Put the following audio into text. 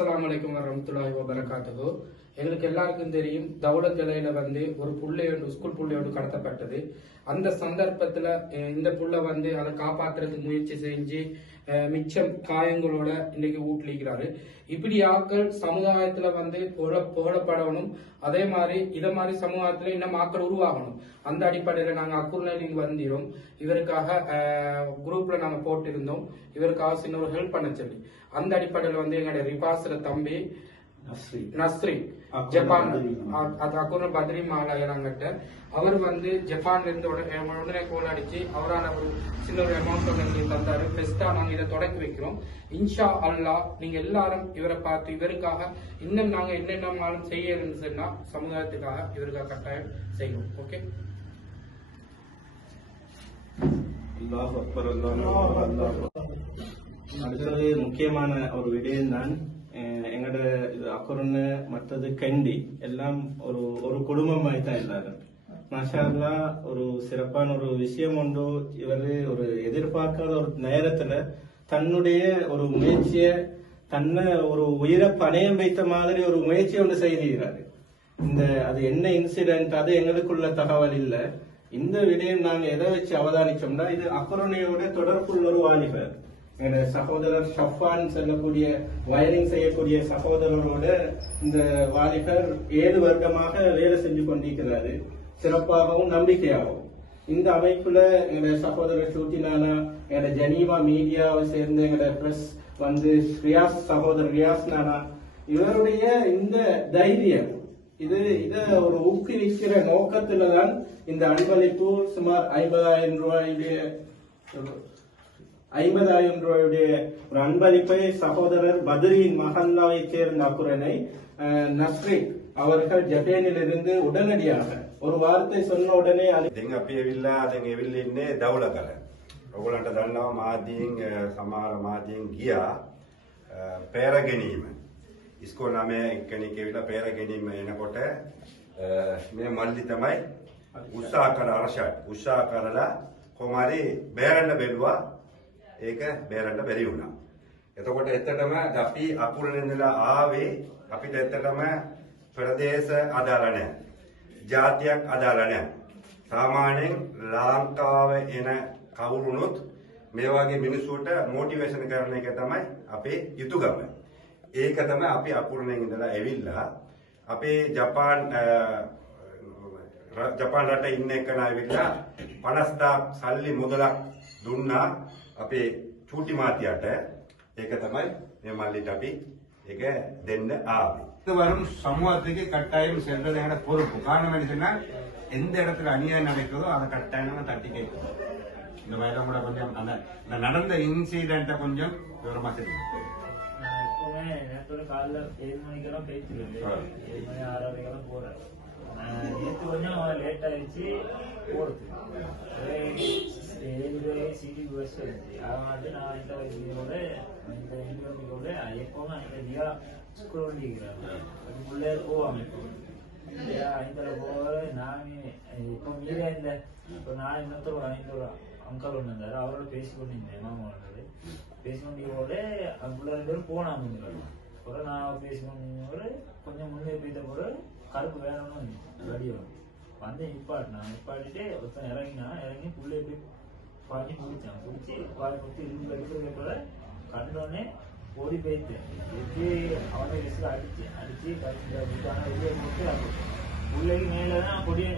அஸ்ஸலாமு அலைக்கும் வரஹ்மத்துல்லாஹி வபரகாத்துஹு. எங்களுக்கு எல்லாருக்கும் தெரியும், தௌலத் இலையில ஒரு புள்ளையோடு ஸ்கூல் புள்ளையோடு கடத்தப்பட்டது. அந்த சந்தர்ப்பத்துல இந்த புள்ள அதை காப்பாற்றுறதுக்கு முயற்சி செஞ்சு மிச்சம் காயங்களோட இன்னைக்கு ஊட்டிக்கிறாரு. இப்படி ஆக்கள் சமுதாயத்துல புகழப்படணும். அதே மாதிரி இதை மாதிரி சமுதாயத்துல இன்னும் ஆக்கள் உருவாகணும். அந்த அடிப்படையில நாங்க அக்குர்நலிங் வந்திரோம். இவருக்காக குரூப்ல நாங்க போட்டிருந்தோம். இவருக்காக சின்ன ஒரு ஹெல்ப் பண்ண சொல்லி அந்த அடிப்படையில எங்களுடைய ரிபாஸ்ல தம்பி நஸ்ரி ஜப்பான் அக்குர்ன பத்ரி மாலாயனாங்கிட்ட அவர் ஜப்பான்ல இருந்து உடனே கோல் அடிச்சு அவரான ஒரு சின்ன ஒரு அமௌண்ட் எங்களுக்கு தந்தாரு. பெஸ்டா நாங்க இதை தொடக்கி வைக்கிறோம். இன்ஷா அல்லாஹ் நீங்க எல்லாரும் இவரை பார்த்து இவருக்காக இன்னும் நாங்க என்னென்னாலும் செய்யணும்னு சொன்னா சமுதாயத்துக்காக இவருக்காக கட்டாயம் செய்யணும். ஓகே, அடுத்தது முக்கியமான ஒரு விடயம் தான் எங்கட அக்குர்னு மற்றது கண்டி எல்லாம் ஒரு ஒரு குடும்பம் மாதிரி தான் எல்லாரும். மாஷா அல்லாஹ் ஒரு சிறப்பான ஒரு விஷயம் உண்டு. இவரு ஒரு எதிர்பார்க்காத ஒரு நேரத்துல தன்னுடைய ஒரு முயற்சிய தன்னை ஒரு உயிரை பணயம் வைத்த மாதிரி ஒரு முயற்சி ஒன்று செய்திருக்கிறாரு. அது என்ன இன்சிடென்ட் அது எங்களுக்குள்ள தகவல் இல்ல. இந்த விடயம் நாங்க எதை வச்சு அவதானிச்சோம்னா, இது அக்குர்னையோட தொடர்புள்ள ஒரு வாலிபர் எங்க சகோதரர் ஷஃபான் சொல்லக்கூடிய வயரிங் செய்யக்கூடிய சகோதரரோட இந்த வாலிபர் 7 வருடமாக வேலை செஞ்சு கொண்டிருக்கிறாரு, சிறப்பாகவும் நம்பிக்கையாகவும். இந்த அமைப்புல எங்க சகோதரர் ஷூட்டினானா, எங்க ஜெனீவா மீடியாவை சேர்ந்த எங்க பிரஸ் ரியாஸ் சகோதரர் ரியாஸ் நானா, இவருடைய இந்த தைரியம் இத ஒரு ஊக்குவிக்கிற நோக்கத்துலதான் இந்த அன்பளிப்பு சுமார் 50,000 ரூபாயுடைய ஒரு அன்பளிப்பை சகோதரர் பத்ரியின் மஹல்லாவை சேர்ந்த அக்குரனை நஸ்ரி அவர்கள் ஜப்பானில் இருந்து உடனடியாக ஒரு வார்த்தை சொன்ன உடனே දවුලකල ඔගොල්ලන්ට දන්නවා මාධ්‍යයෙන් සමහර මාධ්‍යයෙන් ගියා පෙර ගැනීම ඉස්කෝල 9 එක්කෙනෙක් ඇවිල්ලා පෙර ගැනීම එනකොට මේ මල්ලි තමයි උත්සාහ කරලා කොහොමරි බේරන්න බැලුවා. ඒක බේරන්න බැරි වුණා. එතකොට එතනම අපි අකුරෙන් ඉඳලා ආවේ අපිට එතනම ප්‍රදේශ අදාළ නැහැ. ජාතියක් අදාළ නැහැ. සාමාන්‍යයෙන් ලංකාවේ එන කවුරුනොත් මේ වගේ මිනිස්සුන්ට මොටිවේෂන් කරන එක තමයි අපේ යුතුයකම. ඒක තමයි අපි අකුරෙන් ඉඳලා ඇවිල්ලා අපේ ජපාන් රටේ ඉන්න එකන ඇවිල්ලා 50,000 සල්ලි මුදලක් දුන්නා අපේ චූටි මාතියට. ඒක තමයි මේ මල්ලිට අපි ඒක දෙන්න ආවේ. இது வரும் சமூகத்துக்கு கட்டாயம் சென்றது என பொறுப்பு. காரணம் என்ன சொன்னா, எந்த இடத்துல அநியாயம் நடக்கிறதோ அதை கட்டாயமா தட்டி கேட்கணும். இந்த வயதை கூட கொஞ்சம் அந்த நடந்த இன்சிடென்ட்டை கொஞ்சம் விவரமா தெரியும். நேற்று காலைல 7 மணிக்கெல்லாம் பேசிடுவேன். 7 மணி 6:30 போறேன். நேற்று கொஞ்சம் லேட் ஆயிடுச்சு போறது. 7 சிடி பஸ் வந்துச்சு. அதனால நான் இந்த இன்டர்வியூட எப்பவுமே அந்த தியா ஸ்கூல் வண்டிக்கிறாங்க. அதுக்குள்ளே போவாங்க. ஐந்தரை போக நானே இப்போ மீறியா இல்லை. இப்போ நான் இன்னொருத்தர் ஒரு அங்கல் ஒன்று இருந்தாரு, அவரோட பேசிக்கொண்டிருந்தேன். மாமாவோட பேசிக்கொண்டியோட அதுக்குள்ள 2 பேரும் போனாங்க. கூட நான் பேசிக்கொண்டு கொஞ்சம் முன்னே போய்த்த கூட கருப்பு வேணும்னு வடிவம் நிப்பாட்டிட்டு ஒருத்தன் இறங்கி புள்ளே போய் பாட்டி பிடிச்சான். பிடிச்சி பால் கொடுத்து இருந்து எடுக்கிறத கூட கண்டோடனே ஓடி போயிட்டேன். எப்படி அவனை விசில் அடிச்சு வெளியே போட்டு பிள்ளைக்கு மேலதான் கொடிய